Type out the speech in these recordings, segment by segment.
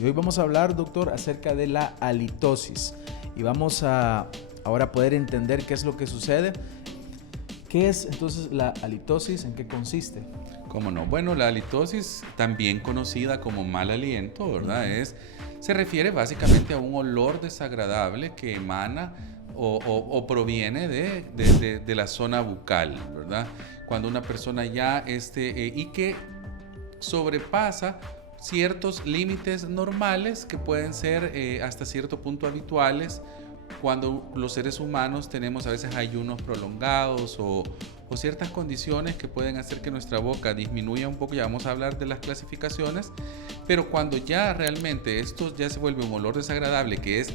Y hoy vamos a hablar, doctor, acerca de la halitosis. Y vamos a ahora poder entender qué es lo que sucede. ¿Qué es entonces la halitosis? ¿En qué consiste? ¿Cómo no? Bueno, la halitosis, también conocida como mal aliento, ¿verdad? Se refiere básicamente a un olor desagradable que emana o proviene de la zona bucal, ¿verdad? Cuando una persona ya y que sobrepasa ciertos límites normales que pueden ser hasta cierto punto habituales cuando los seres humanos tenemos a veces ayunos prolongados o ciertas condiciones que pueden hacer que nuestra boca disminuya un poco. Ya vamos a hablar de las clasificaciones, pero cuando ya realmente esto ya se vuelve un olor desagradable que es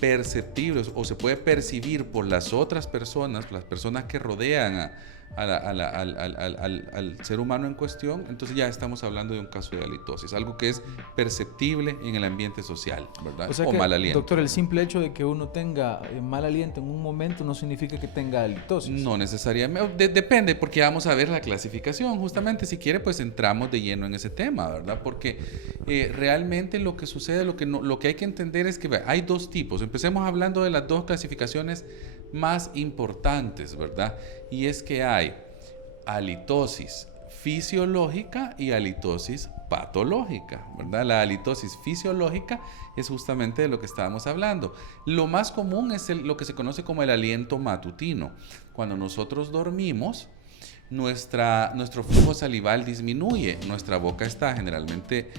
perceptible o se puede percibir por las otras personas, las personas que rodean al ser humano en cuestión, entonces ya estamos hablando de un caso de halitosis, algo que es perceptible en el ambiente social, ¿verdad? O sea que, mal aliento. Doctor, el simple hecho de que uno tenga mal aliento en un momento no significa que tenga halitosis. No necesariamente, depende, porque vamos a ver la clasificación. Justamente, si quiere, pues entramos de lleno en ese tema, ¿verdad? Porque realmente lo que sucede, lo que hay que entender es que hay dos tipos. Empecemos hablando de las dos clasificaciones más importantes, ¿verdad? Y es que hay halitosis fisiológica y halitosis patológica, ¿verdad? La halitosis fisiológica es justamente de lo que estábamos hablando. Lo más común es lo que se conoce como el aliento matutino. Cuando nosotros dormimos, nuestro flujo salival disminuye, nuestra boca está generalmente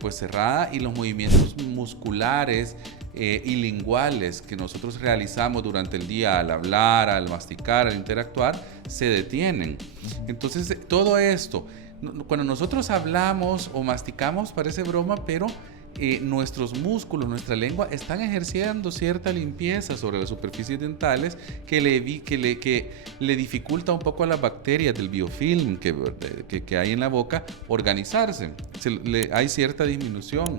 pues cerrada y los movimientos musculares y linguales que nosotros realizamos durante el día al hablar, al masticar, al interactuar, se detienen. Entonces, todo esto, cuando nosotros hablamos o masticamos, parece broma, pero nuestros músculos, nuestra lengua están ejerciendo cierta limpieza sobre las superficies dentales que le dificulta un poco a las bacterias del biofilm que hay en la boca organizarse. Hay cierta disminución.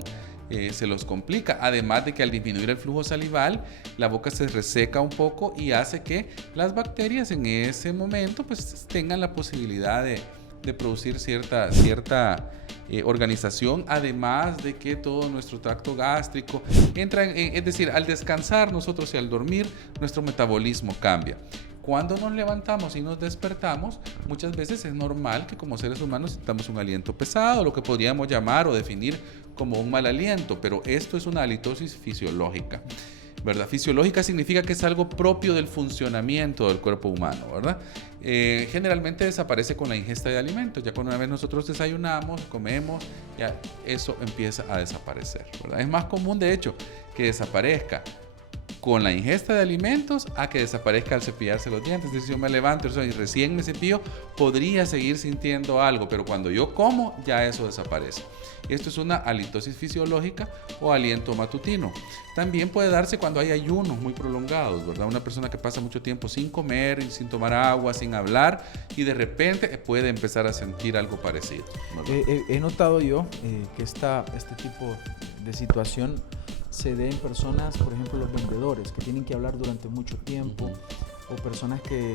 Se los complica, además de que al disminuir el flujo salival, la boca se reseca un poco y hace que las bacterias en ese momento pues tengan la posibilidad de producir cierta organización, además de que todo nuestro tracto gástrico entra es decir, al descansar nosotros y al dormir, nuestro metabolismo cambia. Cuando nos levantamos y nos despertamos, muchas veces es normal que como seres humanos sintamos un aliento pesado, lo que podríamos llamar o definir como un mal aliento, pero esto es una halitosis fisiológica, ¿verdad? Fisiológica significa que es algo propio del funcionamiento del cuerpo humano, ¿verdad? Generalmente desaparece con la ingesta de alimentos. Ya cuando una vez nosotros desayunamos, comemos, ya eso empieza a desaparecer, ¿verdad? Es más común, de hecho, que desaparezca con la ingesta de alimentos a que desaparezca al cepillarse los dientes. Es decir, si yo me levanto y recién me cepillo, podría seguir sintiendo algo, pero cuando yo como, ya eso desaparece. Esto es una halitosis fisiológica o aliento matutino. También puede darse cuando hay ayunos muy prolongados, ¿verdad? Una persona que pasa mucho tiempo sin comer, sin tomar agua, sin hablar, y de repente puede empezar a sentir algo parecido, he notado yo que este tipo de situación se ve en personas, por ejemplo, los vendedores que tienen que hablar durante mucho tiempo, o personas que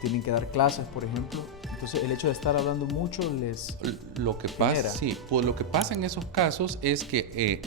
tienen que dar clases, por ejemplo. Entonces, el hecho de estar hablando mucho lo que pasa, sí, pues lo que pasa en esos casos es que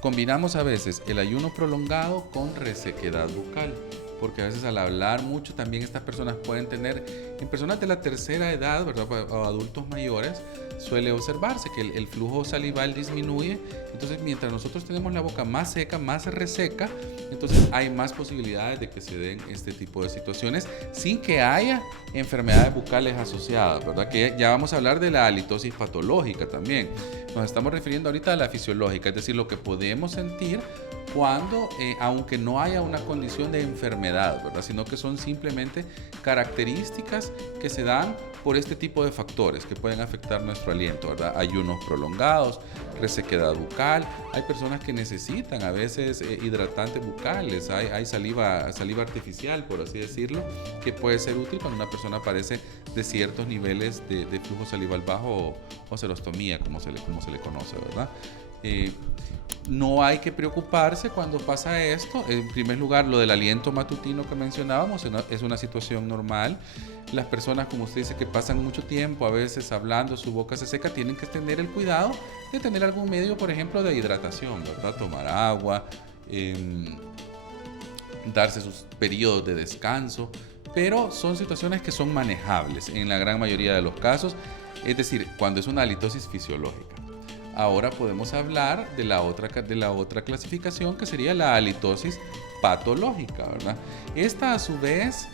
combinamos a veces el ayuno prolongado con resequedad bucal, porque a veces al hablar mucho también estas personas pueden tener, en personas de la tercera edad, ¿verdad?, o adultos mayores, suele observarse que el flujo salival disminuye. Entonces, mientras nosotros tenemos la boca más seca, más reseca, entonces hay más posibilidades de que se den este tipo de situaciones sin que haya enfermedades bucales asociadas, ¿verdad? Que ya vamos a hablar de la halitosis patológica también. Nos estamos refiriendo ahorita a la fisiológica, es decir, lo que podemos sentir cuando, aunque no haya una condición de enfermedad, ¿verdad?, sino que son simplemente características que se dan por este tipo de factores que pueden afectar nuestro aliento, ¿verdad? Ayunos prolongados, resequedad bucal. Hay personas que necesitan a veces hidratantes bucales, hay saliva artificial, por así decirlo, que puede ser útil cuando una persona padece de ciertos niveles de flujo salival bajo o celostomía, como se le conoce, ¿verdad? no hay que preocuparse cuando pasa esto. En primer lugar, lo del aliento matutino que mencionábamos es una situación normal. Las personas, como usted dice, que pasan mucho tiempo a veces hablando, su boca se seca, tienen que tener el cuidado de tener algún medio, por ejemplo, de hidratación, ¿verdad? Tomar agua, darse sus periodos de descanso, pero son situaciones que son manejables en la gran mayoría de los casos, es decir, cuando es una halitosis fisiológica. Ahora podemos hablar de la otra clasificación, que sería la halitosis patológica, ¿verdad? Esta a su vez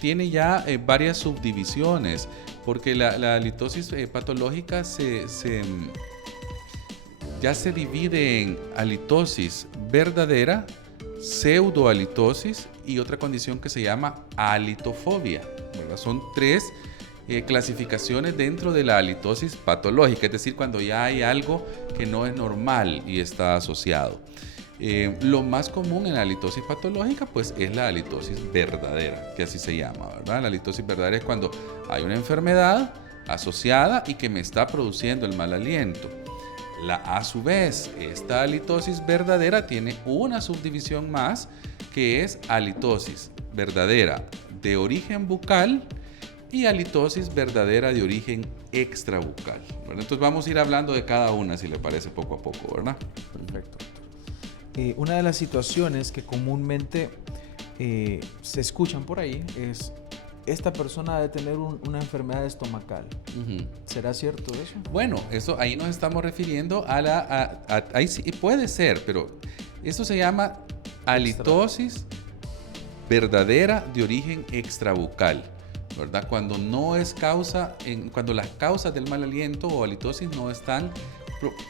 tiene ya varias subdivisiones, porque la halitosis patológica ya se divide en halitosis verdadera, pseudohalitosis y otra condición que se llama halitofobia, ¿verdad? Son tres clasificaciones dentro de la halitosis patológica, es decir, cuando ya hay algo que no es normal y está asociado. Lo más común en la halitosis patológica pues es la halitosis verdadera, que así se llama, ¿verdad? La halitosis verdadera es cuando hay una enfermedad asociada y que me está produciendo el mal aliento. A su vez, esta halitosis verdadera tiene una subdivisión más, que es halitosis verdadera de origen bucal y halitosis verdadera de origen extrabucal, ¿verdad? Entonces vamos a ir hablando de cada una, si le parece, poco a poco, ¿verdad? Perfecto. Una de las situaciones que comúnmente se escuchan por ahí es: esta persona debe tener una enfermedad estomacal. ¿Será cierto eso? Bueno, eso ahí nos estamos refiriendo ahí sí puede ser, pero esto se llama halitosis verdadera de origen extrabucal, ¿verdad? Cuando no es cuando las causas del mal aliento o halitosis no están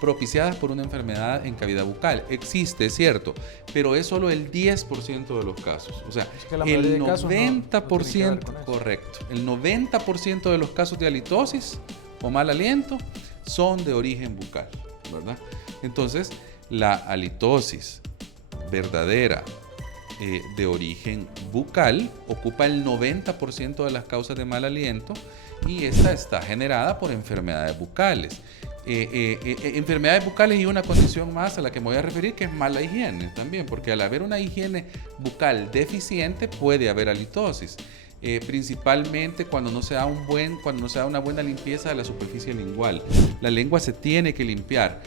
propiciadas por una enfermedad en cavidad bucal. Existe, es cierto, pero es solo el 10% de los casos. O sea, es que el 90%, correcto, el 90% de los casos de halitosis o mal aliento son de origen bucal, ¿verdad? Entonces, la halitosis verdadera de origen bucal ocupa el 90% de las causas de mal aliento, y esta está generada por enfermedades bucales. Enfermedades bucales y una condición más a la que me voy a referir, que es mala higiene también, porque al haber una higiene bucal deficiente puede haber halitosis, principalmente cuando no se da una buena limpieza de la superficie lingual. La lengua se tiene que limpiar.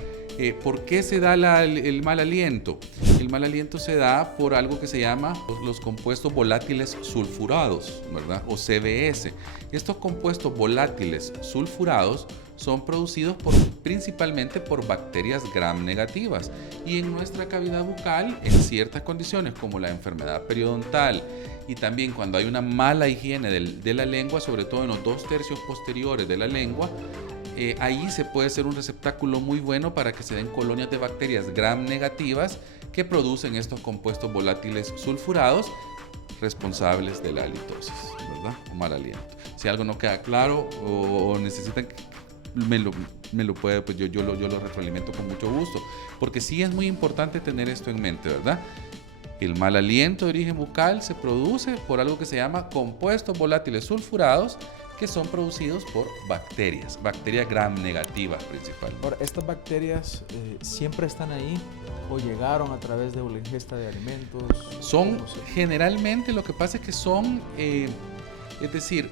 ¿Por qué se da el mal aliento? El mal aliento se da por algo que se llama los compuestos volátiles sulfurados, ¿verdad? O CVS. Estos compuestos volátiles sulfurados son producidos principalmente por bacterias gram negativas, y en nuestra cavidad bucal, en ciertas condiciones como la enfermedad periodontal y también cuando hay una mala higiene de la lengua, sobre todo en los 2/3 posteriores de la lengua, ahí se puede ser un receptáculo muy bueno para que se den colonias de bacterias gram negativas que producen estos compuestos volátiles sulfurados responsables de la halitosis, ¿verdad? O mal aliento. Si algo no queda claro o necesitan, me lo puede, pues yo lo retroalimento con mucho gusto, porque sí es muy importante tener esto en mente, ¿verdad? El mal aliento de origen bucal se produce por algo que se llama compuestos volátiles sulfurados, que son producidos por bacterias gram negativas principalmente. Ahora, ¿estas bacterias siempre están ahí o llegaron a través de la ingesta de alimentos? Generalmente lo que pasa es que son, es decir,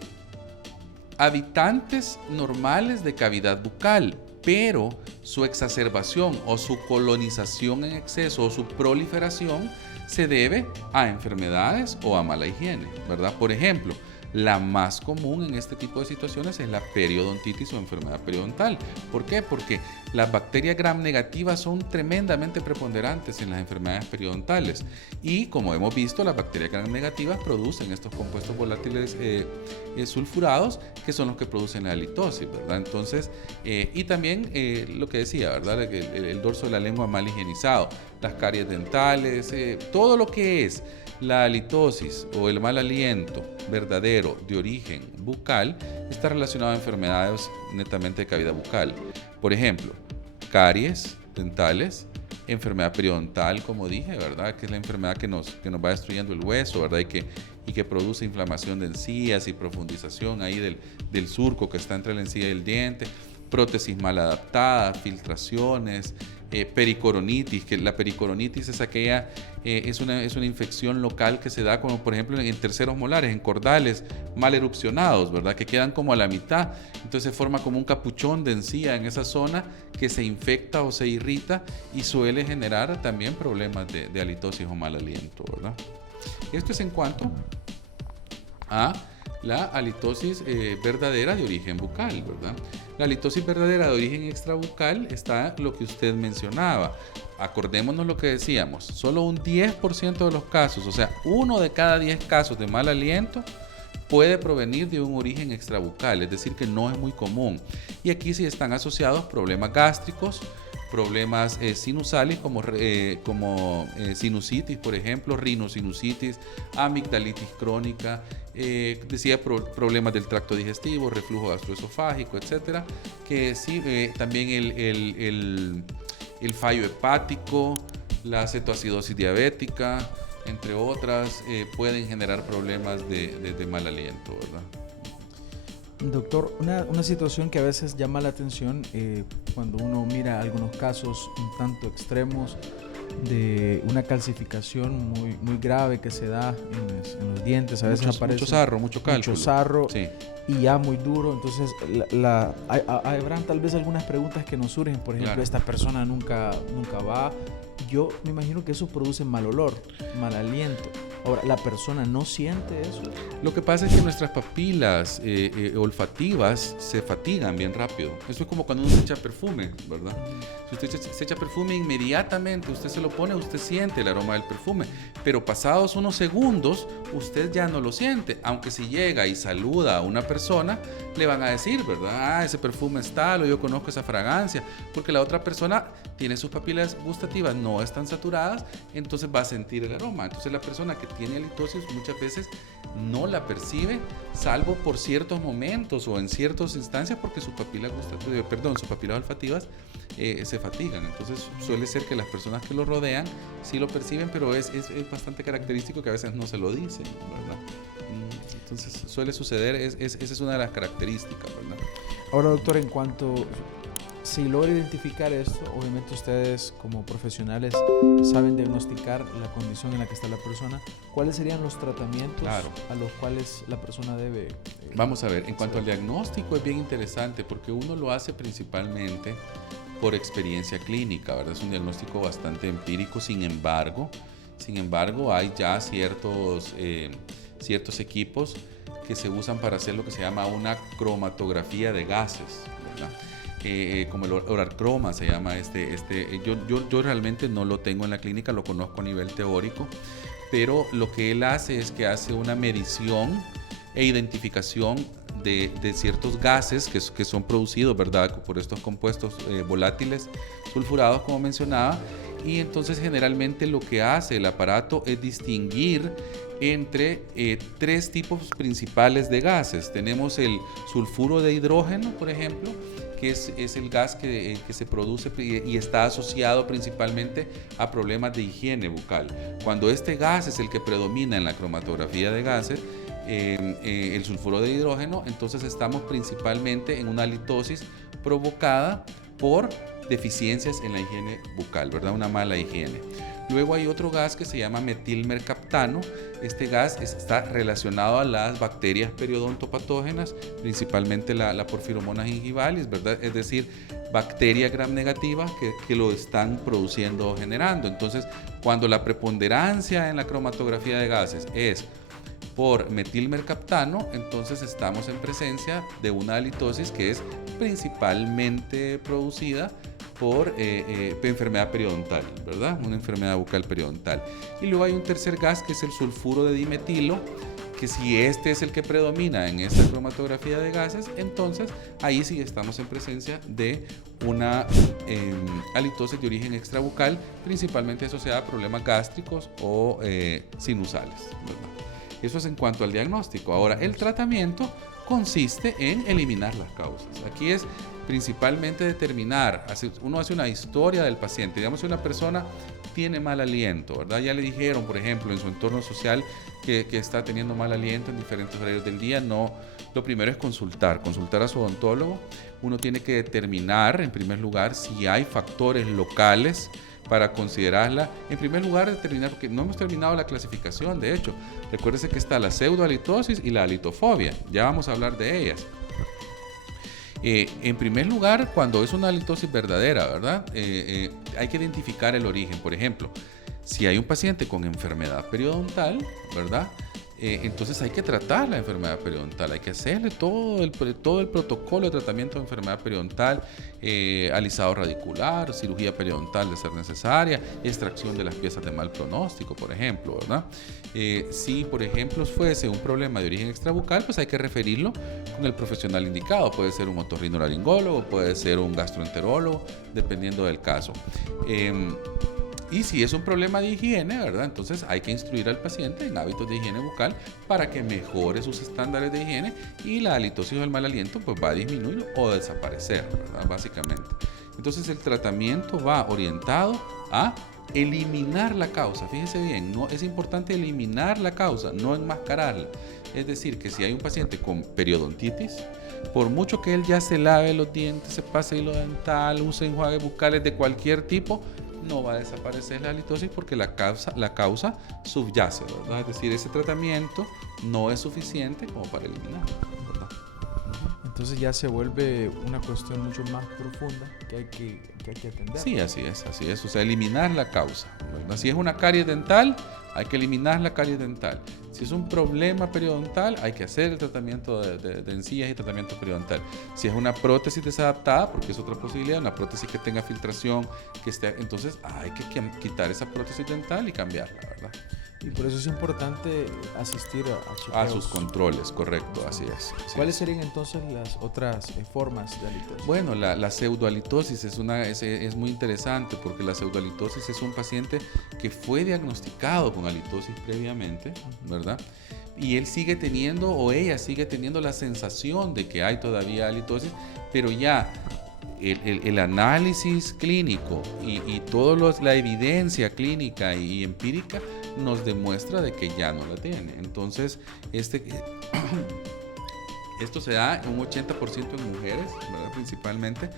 habitantes normales de cavidad bucal, pero su exacerbación o su colonización en exceso o su proliferación se debe a enfermedades o a mala higiene, ¿verdad? Por ejemplo, la más común en este tipo de situaciones es la periodontitis o enfermedad periodontal. ¿Por qué? Porque las bacterias gram negativas son tremendamente preponderantes en las enfermedades periodontales, y como hemos visto, las bacterias gram negativas producen estos compuestos volátiles sulfurados, que son los que producen la halitosis, ¿verdad? Entonces, y también lo que decía, ¿verdad? El dorso de la lengua mal higienizado, las caries dentales, todo lo que es la halitosis o el mal aliento verdadero de origen bucal está relacionado a enfermedades netamente de cavidad bucal. Por ejemplo, caries dentales, enfermedad periodontal, como dije, ¿verdad? Que es la enfermedad que nos va destruyendo el hueso, ¿verdad? Y que produce inflamación de encías y profundización ahí del surco que está entre la encía y el diente. Prótesis mal adaptadas, filtraciones, pericoronitis, que la pericoronitis es aquella, es una infección local que se da como por ejemplo en terceros molares, en cordales mal erupcionados, ¿verdad? Que quedan como a la mitad, entonces se forma como un capuchón de encía en esa zona que se infecta o se irrita y suele generar también problemas de halitosis o mal aliento, ¿verdad? Esto es en cuanto a la halitosis verdadera de origen bucal, ¿verdad? La halitosis verdadera de origen extrabucal está lo que usted mencionaba. Acordémonos lo que decíamos, solo un 10% de los casos, o sea, 1 de cada 10 casos de mal aliento puede provenir de un origen extrabucal, es decir, que no es muy común. Y aquí sí están asociados problemas gástricos, problemas sinusales como sinusitis, por ejemplo, rinosinusitis, amigdalitis crónica, decía problemas del tracto digestivo, reflujo gastroesofágico, etcétera, que sí, también el fallo hepático, la cetoacidosis diabética, entre otras, pueden generar problemas de mal aliento, ¿verdad? Doctor, una situación que a veces llama la atención cuando uno mira algunos casos un tanto extremos de una calcificación muy grave que se da en los dientes, a veces aparece mucho sarro, mucho cálculo. Mucho sarro, sí. Y ya muy duro, entonces habrán tal vez algunas preguntas que nos surgen, por ejemplo, claro. Esta persona nunca va, yo me imagino que eso produce mal olor, mal aliento. Ahora, ¿la persona no siente eso? Lo que pasa es que nuestras papilas olfativas se fatigan bien rápido. Eso es como cuando uno se echa perfume, ¿verdad? Si usted se echa perfume, inmediatamente usted se lo pone, usted siente el aroma del perfume, pero pasados unos segundos, usted ya no lo siente. Aunque si llega y saluda a una persona, le van a decir, ¿verdad? Ese perfume es tal, o yo conozco esa fragancia, porque la otra persona tiene sus papilas gustativas, no están saturadas, entonces va a sentir el aroma. Entonces la persona que tiene halitosis muchas veces no la percibe, salvo por ciertos momentos o en ciertas instancias, porque sus papilas olfativas se fatigan. Entonces suele ser que las personas que lo rodean sí lo perciben, pero es bastante característico que a veces no se lo dicen, ¿verdad? Entonces suele suceder, esa es una de las características, ¿verdad? Ahora, doctor, en cuanto si logra identificar esto, obviamente ustedes como profesionales saben diagnosticar la condición en la que está la persona. ¿Cuáles serían los tratamientos a los cuales la persona debe? Vamos a ver, en cuanto al diagnóstico es bien interesante porque uno lo hace principalmente por experiencia clínica, ¿verdad? Es un diagnóstico bastante empírico, sin embargo hay ya ciertos equipos que se usan para hacer lo que se llama una cromatografía de gases, ¿verdad? Como el Orarcroma se llama yo realmente no lo tengo en la clínica, lo conozco a nivel teórico, pero lo que él hace es que hace una medición e identificación de ciertos gases que son producidos, ¿verdad?, por estos compuestos volátiles sulfurados, como mencionaba, y entonces generalmente lo que hace el aparato es distinguir entre 3 tipos principales de gases. Tenemos el sulfuro de hidrógeno, por ejemplo, que es el gas que se produce y está asociado principalmente a problemas de higiene bucal. Cuando este gas es el que predomina en la cromatografía de gases, el sulfuro de hidrógeno, entonces estamos principalmente en una halitosis provocada por deficiencias en la higiene bucal, ¿verdad? Una mala higiene. Luego hay otro gas que se llama metilmercaptano. Este gas está relacionado a las bacterias periodontopatógenas, principalmente la Porphyromonas gingivalis, ¿verdad? Es decir, bacterias gram negativas que lo están produciendo o generando. Entonces, cuando la preponderancia en la cromatografía de gases es por metilmercaptano, entonces estamos en presencia de una halitosis que es principalmente producida por enfermedad periodontal, ¿verdad? Una enfermedad bucal periodontal. Y luego hay un tercer gas que es el sulfuro de dimetilo, que si este es el que predomina en esta cromatografía de gases, entonces ahí sí estamos en presencia de una halitosis de origen extrabucal, principalmente asociada a problemas gástricos o sinusales, ¿verdad? Eso es en cuanto al diagnóstico. Ahora, el tratamiento consiste en eliminar las causas. Aquí es principalmente determinar, uno hace una historia del paciente. Digamos, si una persona tiene mal aliento, ¿verdad? Ya le dijeron, por ejemplo, en su entorno social que está teniendo mal aliento en diferentes horarios del día. No, lo primero es consultar a su odontólogo. Uno tiene que determinar, en primer lugar, si hay factores locales para considerarla. En primer lugar, determinar, porque no hemos terminado la clasificación, de hecho. Recuérdese que está la pseudohalitosis y la halitofobia. Ya vamos a hablar de ellas. En primer lugar, cuando es una halitosis verdadera, ¿verdad? Hay que identificar el origen. Por ejemplo, si hay un paciente con enfermedad periodontal, ¿verdad? Entonces hay que tratar la enfermedad periodontal, hay que hacerle todo el protocolo de tratamiento de enfermedad periodontal, alisado radicular, cirugía periodontal de ser necesaria, extracción de las piezas de mal pronóstico, por ejemplo, ¿verdad? Si, por ejemplo, fuese un problema de origen extrabucal, pues hay que referirlo con el profesional indicado. Puede ser un otorrinolaringólogo, puede ser un gastroenterólogo, dependiendo del caso. Y si es un problema de higiene, ¿verdad? Entonces hay que instruir al paciente en hábitos de higiene bucal para que mejore sus estándares de higiene, y la halitosis o el mal aliento pues va a disminuir o desaparecer, ¿verdad? Básicamente. Entonces el tratamiento va orientado a eliminar la causa. Fíjense bien, no, es importante eliminar la causa, no enmascararla. Es decir, que si hay un paciente con periodontitis, por mucho que él ya se lave los dientes, se pase hilo dental, use enjuagues bucales de cualquier tipo, no va a desaparecer la halitosis porque la causa subyace, ¿verdad? Es decir, ese tratamiento no es suficiente como para eliminarlo, ¿verdad? Entonces ya se vuelve una cuestión mucho más profunda que hay que atender. Sí, así es. O sea, eliminar la causa, ¿verdad? Si es una caries dental, hay que eliminar la caries dental. Si es un problema periodontal, hay que hacer el tratamiento de encías y tratamiento periodontal. Si es una prótesis desadaptada, porque es otra posibilidad, una prótesis que tenga filtración, entonces hay que quitar esa prótesis dental y cambiarla, ¿verdad? Y por eso es importante asistir a chequeos. A sus controles, correcto, así es. ¿Cuáles serían entonces las otras formas de halitosis? Bueno, la pseudohalitosis es muy interesante, porque la pseudohalitosis es un paciente que fue diagnosticado con halitosis previamente, ¿verdad? Y él sigue teniendo, o ella sigue teniendo, la sensación de que hay todavía halitosis, pero ya el análisis clínico y toda la evidencia clínica y empírica nos demuestra de que ya no la tiene. Entonces, esto se da en un 80% en mujeres, ¿verdad? Principalmente,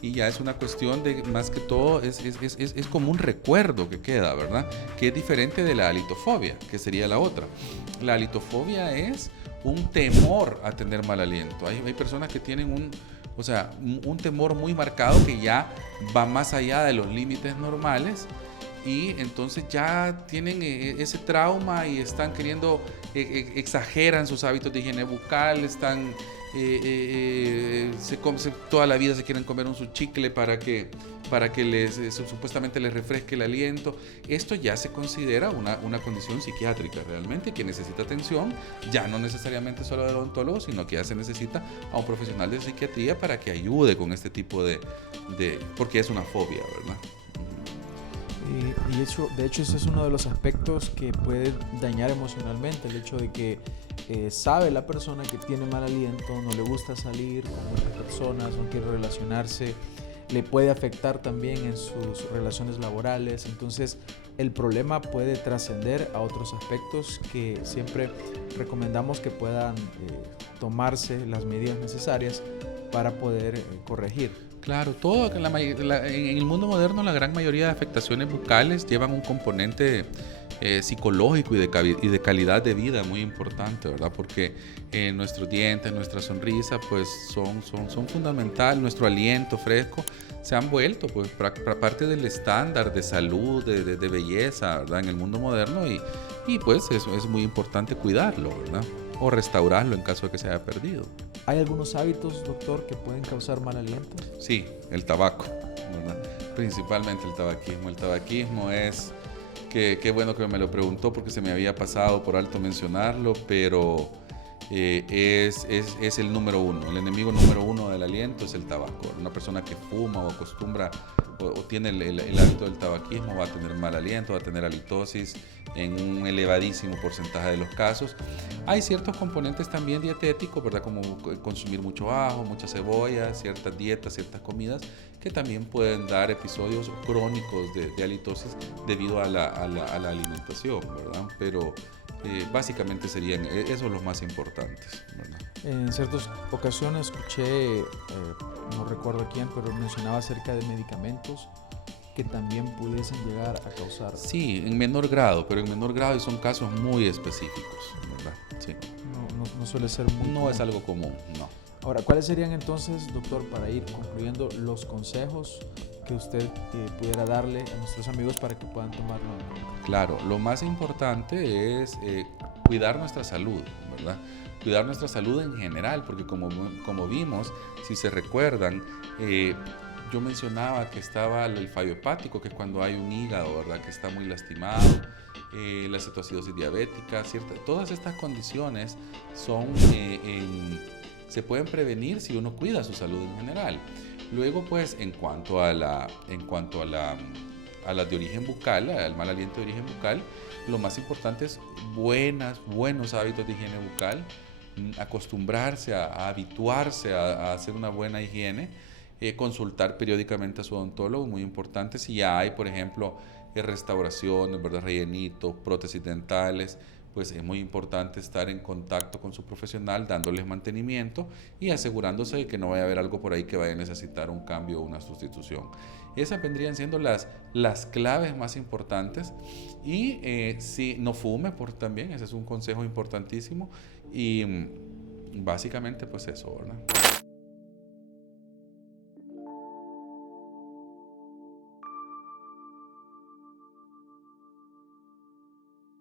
y ya es una cuestión de, más que todo, es como un recuerdo que queda, ¿verdad? Que es diferente de la halitofobia, que sería la otra. La halitofobia es un temor a tener mal aliento. Hay personas que tienen un temor muy marcado que ya va más allá de los límites normales, y entonces ya tienen ese trauma y están queriendo, exageran sus hábitos de higiene bucal, están toda la vida se quieren comer un su chicle para que supuestamente les refresque el aliento. Esto ya se considera una condición psiquiátrica realmente, que necesita atención, ya no necesariamente solo del odontólogo, sino que ya se necesita a un profesional de psiquiatría para que ayude con este tipo porque es una fobia, ¿verdad? Y de hecho ese es uno de los aspectos que puede dañar emocionalmente, el hecho de que sabe la persona que tiene mal aliento, no le gusta salir con otras personas, no quiere relacionarse, le puede afectar también en sus relaciones laborales. Entonces el problema puede trascender a otros aspectos que siempre recomendamos que puedan tomarse las medidas necesarias para poder corregir. Claro, en el mundo moderno la gran mayoría de afectaciones bucales llevan un componente psicológico y de calidad de vida muy importante, ¿verdad? Porque nuestros dientes, nuestra sonrisa, pues son fundamental. Nuestro aliento fresco se han vuelto pues parte del estándar de salud, de belleza, ¿verdad? En el mundo moderno, y pues es muy importante cuidarlo, ¿verdad? O restaurarlo en caso de que se haya perdido. ¿Hay algunos hábitos, doctor, que pueden causar mal aliento? Sí, el tabaco, ¿verdad? Principalmente el tabaquismo. El tabaquismo es, qué bueno que me lo preguntó, porque se me había pasado por alto mencionarlo, pero es el número uno. El enemigo número uno del aliento es el tabaco. Una persona que fuma o acostumbra o tiene el hábito del tabaquismo, va a tener mal aliento, va a tener halitosis en un elevadísimo porcentaje de los casos. Hay ciertos componentes también dietéticos, ¿verdad? Como consumir mucho ajo, mucha cebolla, ciertas dietas, ciertas comidas, que también pueden dar episodios crónicos de halitosis debido a la alimentación, ¿verdad? Pero básicamente serían esos los más importantes, ¿verdad? En ciertas ocasiones escuché, no recuerdo quién, pero mencionaba acerca de medicamentos que también pudiesen llegar a causar. Sí, en menor grado, pero en menor grado y son casos muy específicos, ¿verdad? Sí. No suele ser muy No común. es algo común, no. Ahora, ¿cuáles serían entonces, doctor, para ir concluyendo, los consejos que usted pudiera darle a nuestros amigos para que puedan tomarlo en cuenta? Claro, lo más importante es cuidar nuestra salud, ¿verdad? Cuidar nuestra salud en general, porque como vimos, si se recuerdan, yo mencionaba que estaba el fallo hepático, que es cuando hay un hígado, ¿verdad?, que está muy lastimado, la cetoacidosis diabética, todas estas condiciones se pueden prevenir si uno cuida su salud en general. Luego, pues, en cuanto a las de origen bucal, al mal aliento de origen bucal, lo más importante es buenos hábitos de higiene bucal, acostumbrarse a habituarse a hacer una buena higiene, consultar periódicamente a su odontólogo, muy importante. Si ya hay, por ejemplo, restauraciones, ¿verdad?, rellenitos, prótesis dentales, pues es muy importante estar en contacto con su profesional, dándoles mantenimiento y asegurándose de que no vaya a haber algo por ahí que vaya a necesitar un cambio o una sustitución. Esas vendrían siendo las claves más importantes. Y si no fume, también, ese es un consejo importantísimo. Y básicamente pues eso, ¿verdad?